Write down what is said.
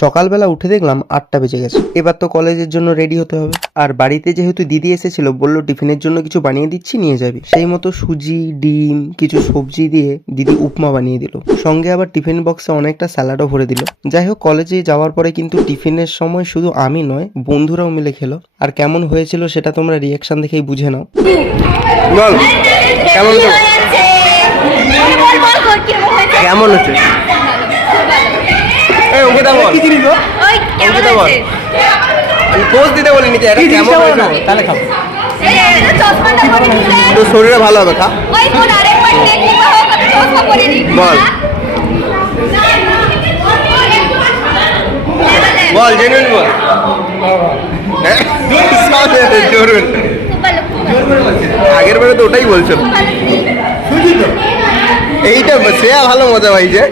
সকালবেলা উঠে দেখলাম 8টা বেজে গেছে। এবার তো কলেজের জন্য রেডি হতে হবে। আর বাড়িতে যেহেতু দিদি এসেছিল, বললো টিফিনের জন্য কিছু বানিয়ে দিচ্ছি, নিয়ে যাবি। সেই মতো সুজি, ডিম, কিছু সবজি দিয়ে দিদি উপমা বানিয়ে দিল। সঙ্গে আবার টিফিন বক্সে অনেকটা স্যালাডও ভরে দিল। যাই হোক, কলেজে যাওয়ার পরে কিন্তু টিফিনের সময় শুধু আমি নয়, বন্ধুরাও মিলে খেলো। আর কেমন হয়েছিল সেটা তোমরা রিয়াকশন দেখেই বুঝে নাও। বল কেমন কেমন হচ্ছে? দিতে বলিনি তাহলে খাবো তো শরীরে ভালো হবে। খা বল বল জেনুইন বল। আগের বারে তো ওটাই বলছিল। এইটা শ্রেয়া ভালো মজা পাইছে।